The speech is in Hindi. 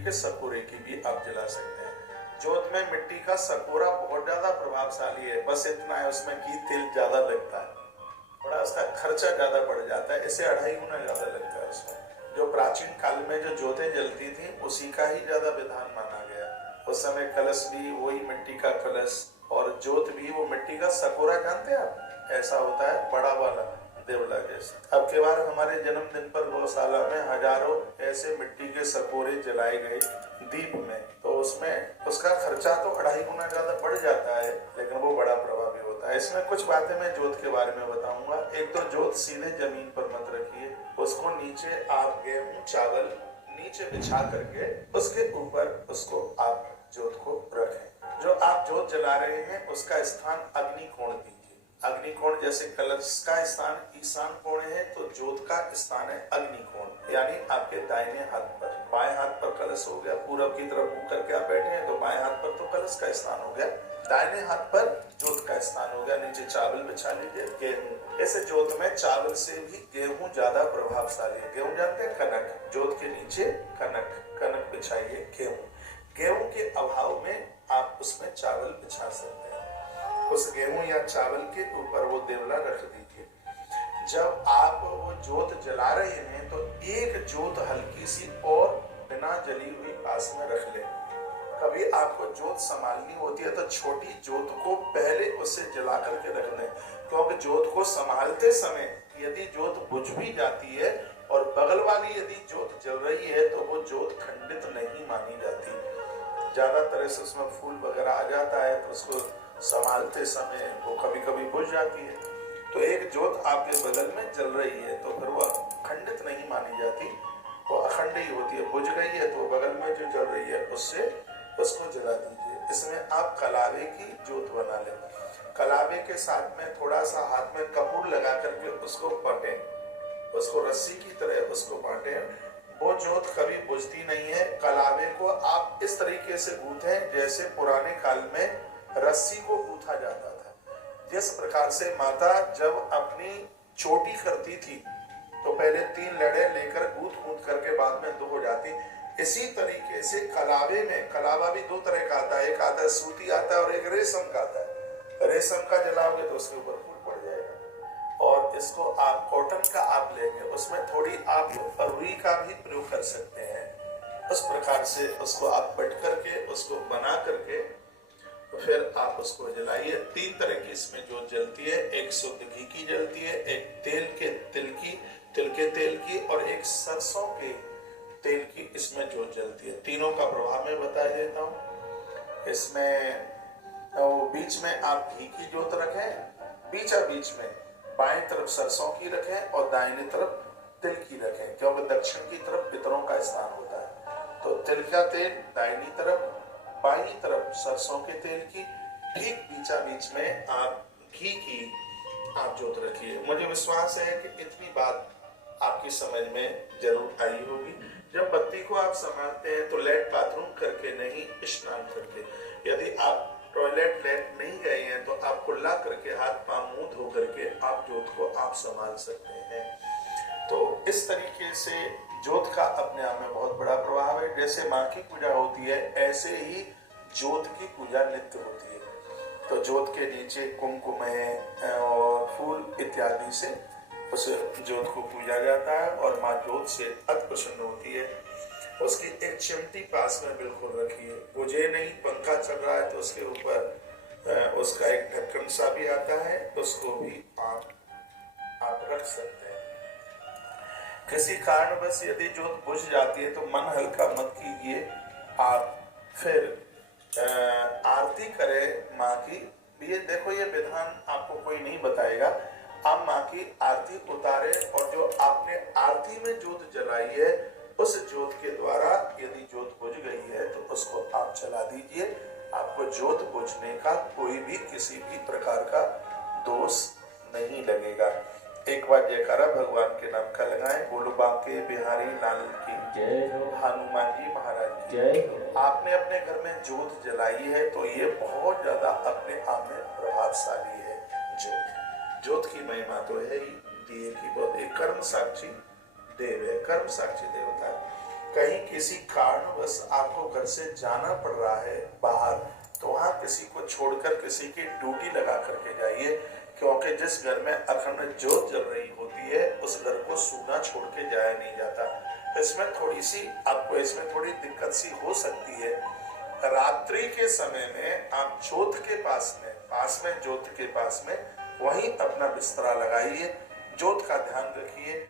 मिट्टी के सकोरे की भी आप जला सकते हैं। जोत में मिट्टी का सकोरा बहुत ज्यादा प्रभावशाली है, बस इतना है उसमें घी तेल ज्यादा लगता है, थोड़ा उसका खर्चा ज्यादा बढ़ जाता है, इससे 2.5 गुना ज्यादा लगता है उसमें। जो प्राचीन काल में जो जोतें जलती थी उसी का ही ज्यादा विधान माना गया। उस समय कलश भी वही मिट्टी का कलश और जोत भी वो मिट्टी का सकोरा, जानते हैं आप, ऐसा होता है बड़ा वाला देवला जैसा। अब के बार हमारे जन्मदिन पर गौशाला में हजारों ऐसे मिट्टी के सकोरे जलाए गए दीप में, तो उसमें उसका खर्चा तो 2.5 गुना ज्यादा बढ़ जाता है, लेकिन वो बड़ा प्रभावी होता है। इसमें कुछ बातें मैं जोत के बारे में बताऊंगा। एक तो जोत सीधे जमीन पर मत रखिए, उसको नीचे आप गेहूं चावल नीचे बिछा करके उसके ऊपर उसको आप जोत को रखें। जो आप जोत जला रहे हैं उसका स्थान अग्नि कोण दीजिए। अग्नि कोण जैसे कलश का स्थान ईशान कोण है, तो जोत का स्थान है अग्नि कोण, यानी आपके दाहिने हाथ पर। बाएं हाथ पर कलश हो गया, पूरब की तरफ मुंह करके आप बैठे हैं तो बाएं हाथ पर तो कलश का स्थान हो गया, दाहिने हाथ पर जोत का स्थान हो गया। नीचे चावल बिछा लीजिए, गेहूं। ऐसे जोत में चावल से भी गेहूं ज्यादा प्रभावशाली है। गेहूं जानते हैं, कनक, जोत के नीचे कनक, कनक बिछाइए गेहूं। गेहूं के अभाव में आप उसमें चावल बिछा सकते हैं। उस गेहूं या चावल के ऊपर वो देवला रख दीजिए। जब आप वो जोत जला रहे हैं तो एक जोत हल्की सी और बिना जली हुई पास में रख लें। कभी आपको जोत संभालनी होती है तो छोटी जोत को पहले उससे जला करके रख दें, क्योंकि जोत को संभालते समय यदि जोत बुझ भी जाती है और बगल वाली यदि जोत जल रही है तो वो जोत खंडित नहीं मानी जाती। ज्यादा तरह से उसमें फूल वगैरह आ जाता है तो उसको संभालते समय वो कभी कभी बुझ जाती है। तो एक जोत आपके बगल में जल रही है तो फिर वो खंडित नहीं मानी जाती, वो अखंड ही होती है। बुझ गई है तो बगल में जो जल रही है उससे उसको जला दीजिए। इसमें आप कलावे की जोत बना लें। कलावे के साथ में थोड़ा सा हाथ में कपूर लगा करके उसको बांटें, उसको रस्सी की तरह उसको बांटें। वो जोत कभी बुझती नहीं है। कलावे को आप इस तरीके से गूंथें जैसे पुराने काल में रस्सी को गूंथा जाता था। जिस प्रकार से माता जब अपनी चोटी करती थी तो पहले 3 लड़े लेकर गूंथ करके बाद में 2 हो जाती, इसी तरीके से कलावे में, कलावा भी 2 तरह का आता है, एक आता है सूती आता है और एक रेशम का आता है। रेशम का जलाओगे तो उसके ऊपर फूल पड़ जाएगा, और इसको आप कॉटन का आप लेंगे उसमें थोड़ी आप रुई का भी प्रयोग कर सकते हैं। उस प्रकार से उसको आप बट करके उसको बना करके फिर आप उसको जलाइए। 3 तरह की इसमें जोत जलती है, एक शुद्ध घी की जलती है, एक तिल के तेल की और एक सरसों के तेल की इसमें जोत जलती है। तीनों का प्रभाव मैं बता देता हूँ। इसमें वो बीच में आप घी की जोत रखें, बीच में बाएं तरफ सरसों की रखें और दाहिने तरफ तिल की रखें, क्योंकि दक्षिण की तरफ पितरों का स्थान होता है। तो तिल का तेल दाहिनी तरफ, बाईं तरफ सरसों के तेल की, ठीक बीच में आप घी की आप जोत रखिए। मुझे विश्वास है कि इतनी बात आपकी समझ में जरूर आई होगी। जब बत्ती को आप संभालते हैं तो लेट बाथरूम करके नहीं, स्नान करके। यदि आप टॉयलेट लेट नहीं गए हैं तो आप कुल्ला करके हाथ पांव मुंह धो करके आप जोत को आप संभाल सकते हैं। तो इस तरीके से जोत का अपने आप में बहुत बड़ा प्रभाव है। जैसे माँ की पूजा होती है ऐसे ही जोत की पूजा नित्य होती है। तो जोत के नीचे कुमकुम है और फूल इत्यादि से उस जोत को पूजा जाता है और माँ जोत से अति प्रसन्न होती है। उसकी एक चिमटी पास में बिल्कुल रखिए, बुझे नहीं, पंखा चल रहा है तो उसके ऊपर उसका एक ढक्कन सा भी आता है, उसको भी आप रख सकते हैं। किसी कारणवश यदि जोत बुझ जाती है तो मन हल्का मत कीजिए, आप फिर आरती करें माँ की। ये देखो, ये विधान आपको कोई नहीं बताएगा। आप माँ की आरती उतारे और जो आपने आरती में जोत जलाई है उस जोत के द्वारा यदि जोत बुझ गई है तो उसको आप जला दीजिए। आपको जोत बुझने का कोई भी किसी भी प्रकार का दोष नहीं लगेगा। एक बार जयकारा भगवान के नाम का लगाएं। बोलो बांके बिहारी लाल की जय हो, हनुमान जी महाराज की जय हो। आपने अपने घर में जोत जलाई है तो ये बहुत ज्यादा अपने आप में प्रभावशाली है। जोत की महिमा तो है ही, दिए की बहुत। एक कर्म साक्षी देव है, कर्म साक्षी देवता। कहीं किसी कारणवश सपोज आपको घर से जाना पड़ रहा है बाहर, तो वहां किसी को छोड़कर किसी की ड्यूटी लगा करके जाइए, क्योंकि जिस घर में अखंड ज्योत जल रही होती है उस घर को सूना छोड़ के जाया नहीं जाता। इसमें थोड़ी सी आपको इसमें थोड़ी दिक्कत सी हो सकती है। रात्रि के समय में आप ज्योत के पास में ज्योत के पास में वहीं अपना बिस्तरा लगाइए, ज्योत का ध्यान रखिए।